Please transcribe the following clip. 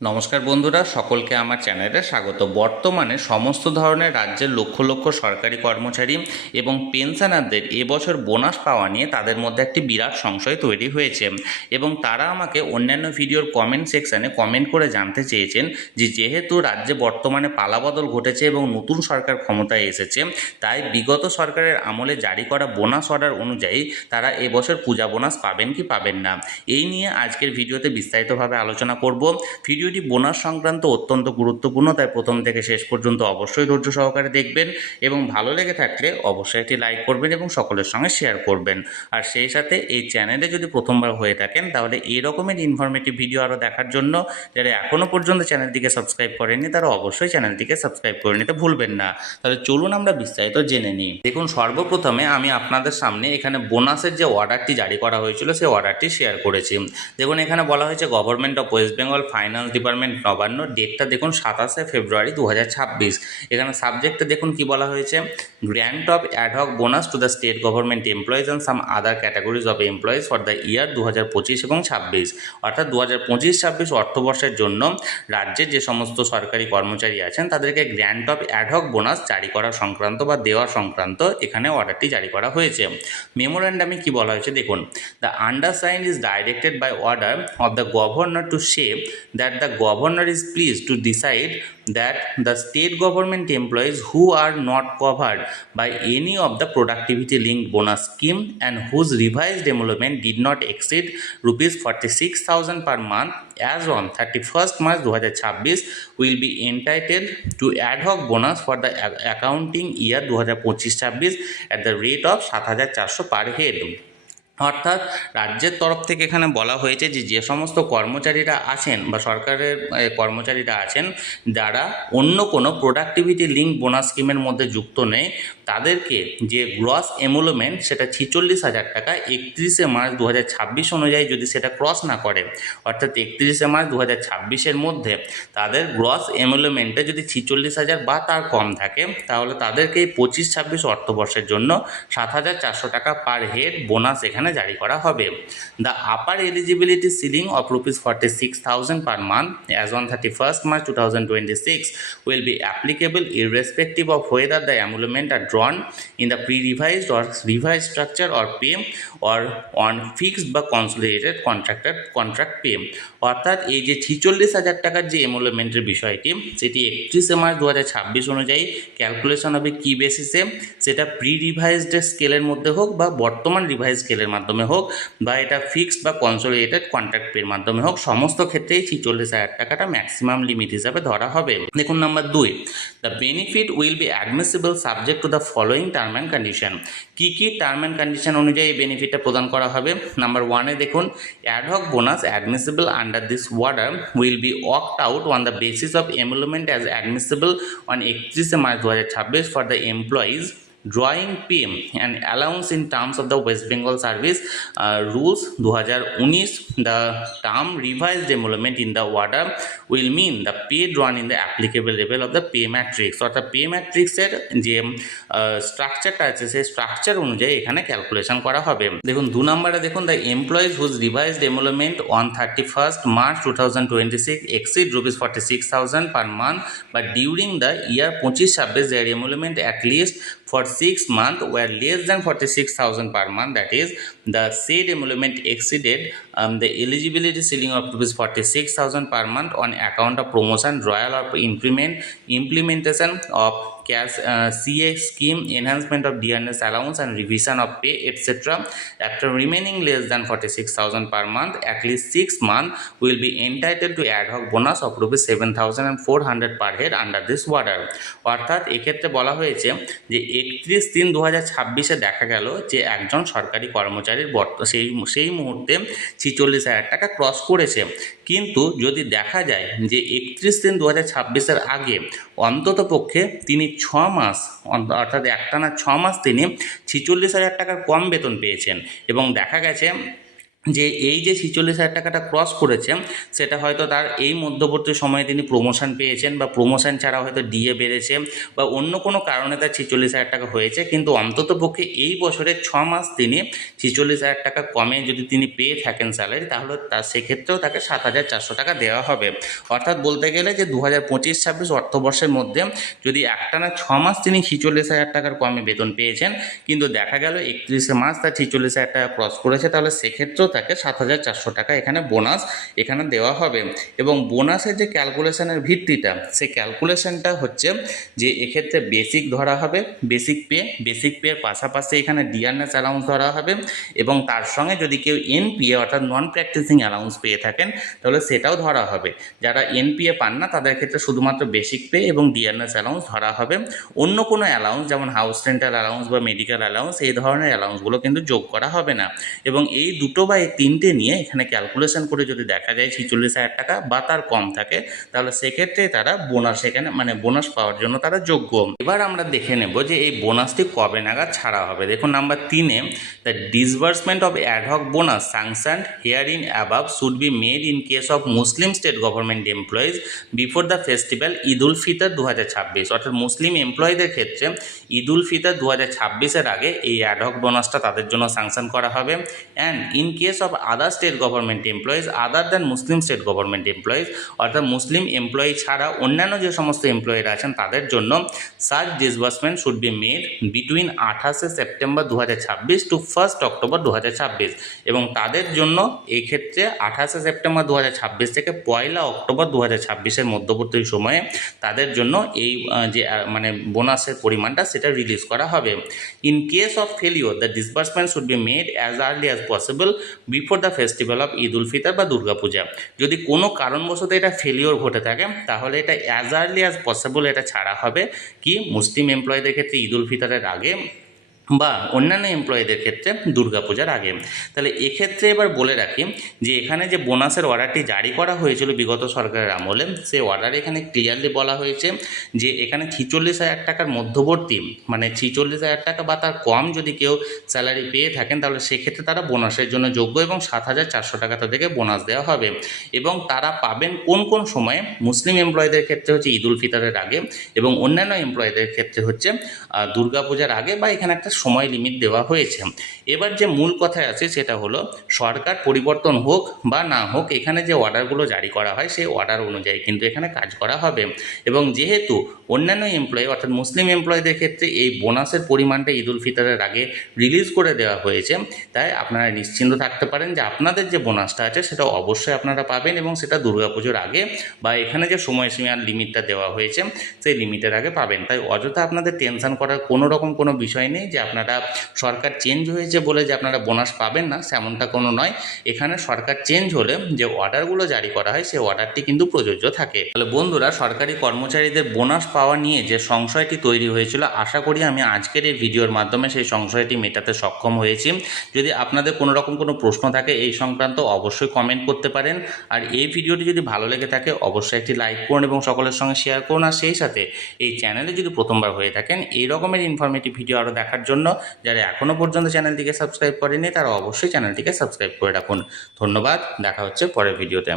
নমস্কার বন্ধুরা, সকলকে আমার চ্যানেলে স্বাগত। বর্তমানে সমস্ত ধরনের রাজ্যের লক্ষ লক্ষ সরকারি কর্মচারী এবং পেনশনারদের এবছর বোনাস পাওয়া নিয়ে তাদের মধ্যে একটি বিরাট সংশয় তৈরি হয়েছে এবং তারা আমাকে অন্যান্য ভিডিওর কমেন্ট সেকশানে কমেন্ট করে জানতে চেয়েছেন যে যেহেতু রাজ্যে বর্তমানে পালাবদল ঘটেছে এবং নতুন সরকার ক্ষমতায় এসেছে, তাই বিগত সরকারের আমলে জারি করা বোনাস অর্ডার অনুযায়ী তারা এবছর পূজা বোনাস পাবেন কি পাবেন না। এই নিয়ে আজকের ভিডিওতে বিস্তারিতভাবে আলোচনা করব। ভিডিওটি বোনাস সংক্রান্ত অত্যন্ত গুরুত্বপূর্ণ, তাই প্রথম থেকে শেষ পর্যন্ত অবশ্যই ধৈর্য সহকারে দেখবেন এবং ভালো লেগে থাকলে অবশ্যই একটি লাইক করবেন এবং সকলের সঙ্গে শেয়ার করবেন। আর সেই সাথে এই চ্যানেলে যদি প্রথমবার হয়ে থাকেন তাহলে এই রকমের ইনফরমেটিভ ভিডিও আরও দেখার জন্য যারা এখনও পর্যন্ত চ্যানেলটিকে সাবস্ক্রাইব করেননি তারা অবশ্যই চ্যানেলটিকে সাবস্ক্রাইব করে নিতে ভুলবেন না। তাহলে চলুন আমরা বিস্তারিত জেনে নিই। দেখুন, সর্বপ্রথমে আমি আপনাদের সামনে এখানে বোনাসের যে অর্ডারটি জারি করা হয়েছিল সেই অর্ডারটি শেয়ার করেছি। দেখুন, এখানে বলা হয়েছে government of West Bengal finance department Nabanna, ডেটটা দেখুন 27শে ফেব্রুয়ারি 2026। এখানে সাবজেক্টে দেখুন কি বলা হয়েছে, grant of ad hoc bonus to the state government employees and some other categories of employees for the year 2025 এবং 26। অর্থাৎ 2025-26 অর্থবর্ষের জন্য রাজ্যের যে সমস্ত সরকারি কর্মচারী আছেন তাদেরকে গ্র্যান্ট অফ অ্যাডহক বোনাস জারি করা সংক্রান্ত বা দেওয়া সংক্রান্ত এখানে অর্ডারটি জারি করা হয়েছে। মেমোরেন্ডামে কি বলা হয়েছে দেখুন, the undersigned is directed by order of the governor to say that the governor is pleased to decide that the state government employees who are not covered by any of the productivity linked bonus scheme and whose revised emolument did not exceed rupees 46,000 per month as on 31st March 2026 will be entitled to ad hoc bonus for the accounting year 2025-26 at the rate of 7,400 per head। অর্থাৎ রাজ্যের তরফ থেকে এখানে বলা হয়েছে যে যে সমস্ত কর্মচারীরা আছেন বা সরকারের কর্মচারীরা আছেন যারা অন্য কোনো প্রোডাক্টিভিটি লিঙ্ক বোনাস স্কিমের মধ্যে যুক্ত নেই, তাদেরকে যে গ্রস এমুলমেন্ট সেটা 46,000 টাকা 31শে মার্চ 2026 অনুযায়ী যদি সেটা ক্রস না করে, অর্থাৎ 31শে মার্চ 2026-এর মধ্যে তাদের গ্রস এমুলমেন্টে যদি 46,000 বা তার কম থাকে তাহলে তাদেরকে এই 25-26 অর্থবর্ষের জন্য 7,400 টাকা পার হেড বোনাস এখানে জারি করা হবে। The upper eligibility ceiling of rupees 46,000 per month as on 31st March 2026 will be applicable irrespective of whether the emolument are drawn in the pre-revised or revised structure or pay or on fixed বা consolidated contract pay। অর্থাৎ এই যে 46,000 টাকার যে এমুলমেন্টের বিষয়টি সেটি 31শে March 2026 অনুযায়ী calculation হবে কি বেসিসে, সেটা প্রি রিভাইজড স্কেলের মধ্যে হোক বা বর্তমান রিভাইজ স্কেলের মাধ্যমে হোক বা এটা ফিক্সড বা কনসোলিডেটেড কন্ট্রাক্ট পের মাধ্যমে হোক, সমস্ত ক্ষেত্রেই 46,000 টাকাটা ম্যাক্সিমাম লিমিট হিসাবে ধরা হবে। দেখুন number 2, the benefit will be admissible subject to the following term and condition. কী কী টার্ম অ্যান্ড কন্ডিশন অনুযায়ী এই বেনিফিটটা প্রদান করা হবে। নাম্বার 1-এ দেখুন, ad hoc bonus admissible under this order will be worked out on the basis of emolument as admissible on 31শে March 2026 for the employees drawing pay and allowance in terms of the West Bengal Service Rules 2019, the term revised emolument in the order will mean the pay drawn in the applicable level of the pay matrix, অর্থাৎ pay ম্যাট্রিক্সের যে স্ট্রাকচারটা আছে সেই structure অনুযায়ী এখানে calculation করা হবে। দেখুন 2 নম্বরে দেখুন, the employees whose revised emolument on 31st March 2026 exceed rupees 46,000 per month but during the year 25-26 their emolument at least for 6 months were less than 46,000 per month, that is the said emolument exceeded the eligibility ceiling of rupees 46,000 per month on account of promotion, royal or implementation of CA scheme, enhancement of dearness allowance and revision of pay etc. After remaining less than 46,000 per month, at least 6 months will be entitled to ad hoc bonus of rupees 7,400 per head under this order। অর্থাৎ এক্ষেত্রে বলা হয়েছে যে 31/3/2026 দেখা গেল যে একজন সরকারি কর্মচারীর সেই মুহূর্তে 46,000 টাকা ক্রস করেছে, কিন্তু যদি দেখা যায় যে 31/3/2026 আগে অন্তত পক্ষে তিনি 6 মাস অর্থাৎ একটানা 6 মাস তিনি 46,000 টাকার কম বেতন পেয়েছেন এবং দেখা গেছে যে এই যে 46,000 টাকাটা ক্রস করেছে সেটা হয়তো তার এই মধ্যবর্তী সময়ে তিনি প্রমোশন পেয়েছেন, বা প্রমোশন ছাড়া হয়তো ডিএ বেড়েছে, বা অন্য কোনো কারণে তার 46,000 টাকা হয়েছে, কিন্তু অন্ততপক্ষে এই বছরের 6 মাস তিনি 46,000 টাকা কমে যদি তিনি পেয়ে থাকেন স্যালারি, তাহলে তার সেক্ষেত্রেও তাকে 7,400 টাকা দেওয়া হবে। অর্থাৎ বলতে গেলে যে 2025-26 অর্থবর্ষের মধ্যে যদি একটানা 6 মাস তিনি 46,000 টাকার কমে বেতন পেয়েছেন, কিন্তু দেখা গেল 31শে মার্চ তার 46,000 টাকা ক্রস করেছে, তাহলে সেক্ষেত্রেও তাকে 7,400 টাকা এখানে বোনাস এখানে দেওয়া হবে। এবং বোনাসের যে ক্যালকুলেশনের ভিত্তিটা, সেই ক্যালকুলেশনটা হচ্ছে যে এক্ষেত্রে বেসিক ধরা হবে, বেসিক পের পাশাপাশি এখানে ডিআরএস অ্যালাউন্স ধরা হবে, এবং তার সঙ্গে যদি কেউ এনপিএ অর্থাৎ নন প্র্যাকটিসিং অ্যালাউন্স পেয়ে থাকেন তাহলে সেটাও ধরা হবে। যারা এনপিএ পান না তাদের ক্ষেত্রে শুধুমাত্র বেসিক পে এবং ডিআরএস অ্যালাউন্স ধরা হবে। অন্য কোনো অ্যালাউন্স যেমন হাউস রেন্টাল অ্যালাউন্স বা মেডিকেল অ্যালাউন্স এই ধরনের অ্যালাউন্সগুলো কিন্তু যোগ করা হবে না। এবং এই দুটো বা এই তিনটে নিয়ে এখানে ক্যালকুলেশন করে যদি দেখা যায় 46,000 টাকা বা তার কম থাকে, তাহলে সেক্ষেত্রে তারা বোনাস এখানে বোনাস পাওয়ার জন্য তারা যোগ্য। এবার আমরা দেখে নেব যে এই বোনাসটি কবে নাগাদ ছাড়া হবে। দেখুন নাম্বার 3-এ, the disbursement of ad hoc bonus sanctioned herein above should be made in case of Muslim state government employees before the festival Eid ul Fitr 2026। অর্থাৎ মুসলিম এমপ্লয়ীদের ক্ষেত্রে ঈদ উল ফিতর 2026-এর আগে এই অ্যাডহক বোনাসটা তাদের জন্য স্যাংশন করা হবে। And in case of other state government employees other than Muslim state government employees, অর্থাৎ মুসলিম employee ছাড়া অন্যান্য যে সমস্ত এমপ্লয়িরা আছেন তাদের জন্য such disbursement should be made between 28শে সেপ্টেম্বর 2026 টু 1 অক্টোবর 2026। এবং তাদের জন্য এই ক্ষেত্রে 28শে সেপ্টেম্বর 2026 থেকে 1 অক্টোবর 2026-এর মধ্যবর্তী সময়ে তাদের জন্য এই যে বোনাসের পরিমাণটা সেটা রিলিজ করা হবে। In case of failure the disbursement should be made as early as possible before the festival of Eid ul Fitr বা দুর্গাপূজা। যদি কোনো কারণবশত এটা ফেলিওর ঘটে থাকে তাহলে এটা অ্যাজ আর্লি অ্যাজ পসিবল এটা ছাড়া হবে কি মুসলিম এমপ্লয়ীদের ক্ষেত্রে ঈদ উল ফিতরের আগে বা অন্যান্য এমপ্লয়ীদের ক্ষেত্রে দুর্গাপূজার আগে। তাহলে এক্ষেত্রে এবার বলে রাখি যে এখানে যে বোনাসের অর্ডারটি জারি করা হয়েছিল বিগত সরকারের আমলে, সেই অর্ডারে এখানে ক্লিয়ারলি বলা হয়েছে যে এখানে 46,000 টাকার মধ্যবর্তী 46,000 টাকা বা তার কম যদি কেউ স্যালারি পেয়ে থাকেন তাহলে সেক্ষেত্রে তারা বোনাসের জন্য যোগ্য, এবং 7,400 টাকা তাদেরকে বোনাস দেওয়া হবে। এবং তারা পাবেন কোন কোন সময়ে, মুসলিম এমপ্লয়ীদের ক্ষেত্রে হচ্ছে ঈদ উল ফিতরের আগে, এবং অন্যান্য এমপ্লয়ীদের ক্ষেত্রে হচ্ছে দুর্গাপূজার আগে, বা এখানে একটা সময় লিমিট দেওয়া হয়েছে। এবার যে মূল কথায় আছে সেটা হলো সরকার পরিবর্তন হোক বা না হোক, এখানে যে অর্ডারগুলো জারি করা হয় সেই অর্ডার অনুযায়ী কিন্তু এখানে কাজ করা হবে। এবং যেহেতু অন্যান্য এমপ্লয়ি অর্থাৎ মুসলিম এমপ্লয়ীদের ক্ষেত্রে এই বোনাসের পরিমাণটা ঈদ উল ফিতরের আগে রিলিজ করে দেওয়া হয়েছে, তাই আপনারা নিশ্চিন্ত থাকতে পারেন যে আপনাদের যে বোনাসটা আছে সেটা অবশ্যই আপনারা পাবেন, এবং সেটা দুর্গাপুজোর আগে বা এখানে যে সময়সীমার লিমিটটা দেওয়া হয়েছে সেই লিমিটের আগে পাবেন। তাই অযথা আপনাদের টেনশন করার কোনো বিষয় নেই যে আপনারা সরকার চেঞ্জ হয়েছে বলে যে আপনারা বোনাস পাবেন না, সেমনটা কোনো নয়। এখানে সরকার চেঞ্জ হলে যে অর্ডারগুলো জারি করা হয় সেই অর্ডারটি কিন্তু প্রযোজ্য থাকে। তাহলে বন্ধুরা, সরকারি কর্মচারীদের বোনাস পাওয়া নিয়ে যে সংশয়টি তৈরি হয়েছিল, আশা করি আমি আজকের এই ভিডিওর মাধ্যমে সেই সংশয়টি মেটাতে সক্ষম হয়েছি। যদি আপনাদের কোনো রকম কোনো প্রশ্ন থাকে এই সংক্রান্ত অবশ্যই কমেন্ট করতে পারেন। আর এই ভিডিওটি যদি ভালো লেগে থাকে অবশ্যই একটি লাইক করুন এবং সকলের সঙ্গে শেয়ার করুন। আর সেই সাথে এই চ্যানেলে যদি প্রথমবার হয়ে থাকেন এই রকমের ইনফরমেটিভ ভিডিও আরও দেখার জন্য যারা এখনও পর্যন্ত চ্যানেলটিকে সাবস্ক্রাইব করেনি তারা অবশ্যই চ্যানেলটিকে সাবস্ক্রাইব করে রাখুন। ধন্যবাদ, দেখা হচ্ছে পরের ভিডিওতে।